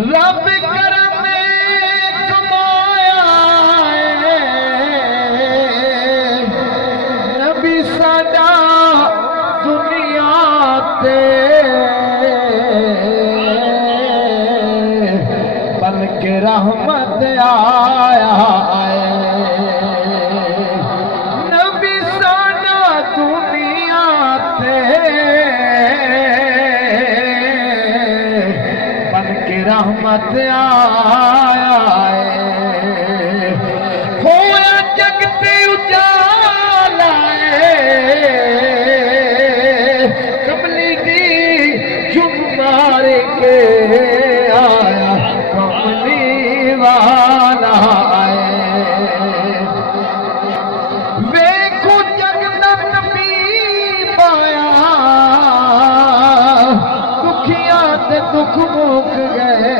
रब करम कमाया नबी साडा दुनिया ते बन के रहमत आया नबी साडा दुनिया ते रहमत आया होया जगते उजाला कमली दी जुम मार के आया कमली वाला वेखो जगत नबी पाया दुखिया ते दुख मुक गए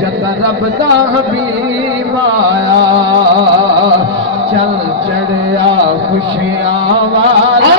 जदा रब दा हबीब आया चल चढ़िया खुशियां वाला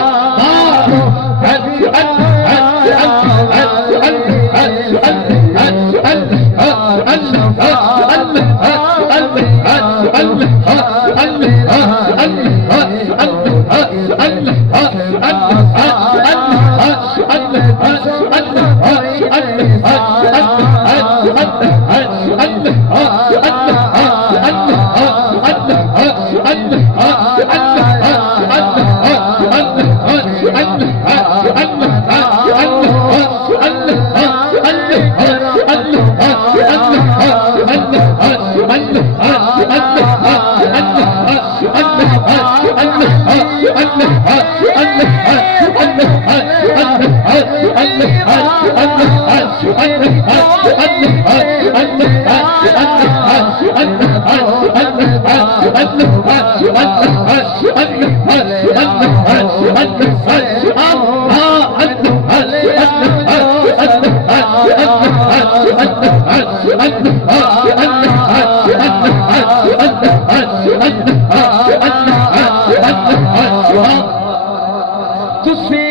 तुसी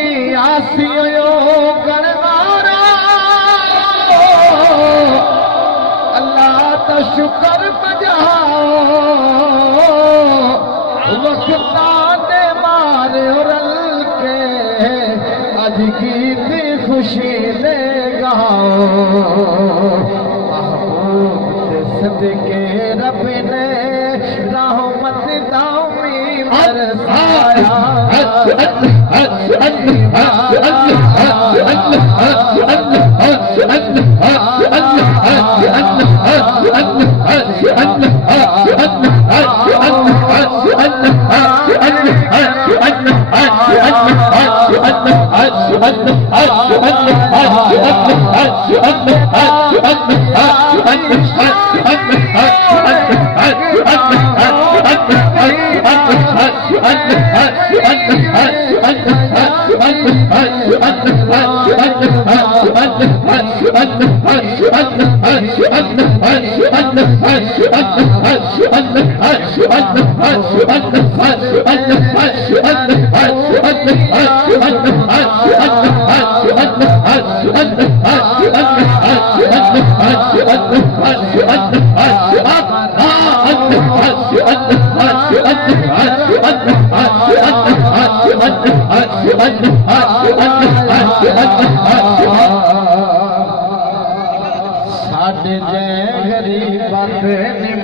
आसियो गणवारा अल्लाह का शुक्र बजाओ वक्ता दे मारे रल के अज गीत खुशी ले गाओ महबूब सदके रब ने रहमत दामी बरसाया साडे जय गरीब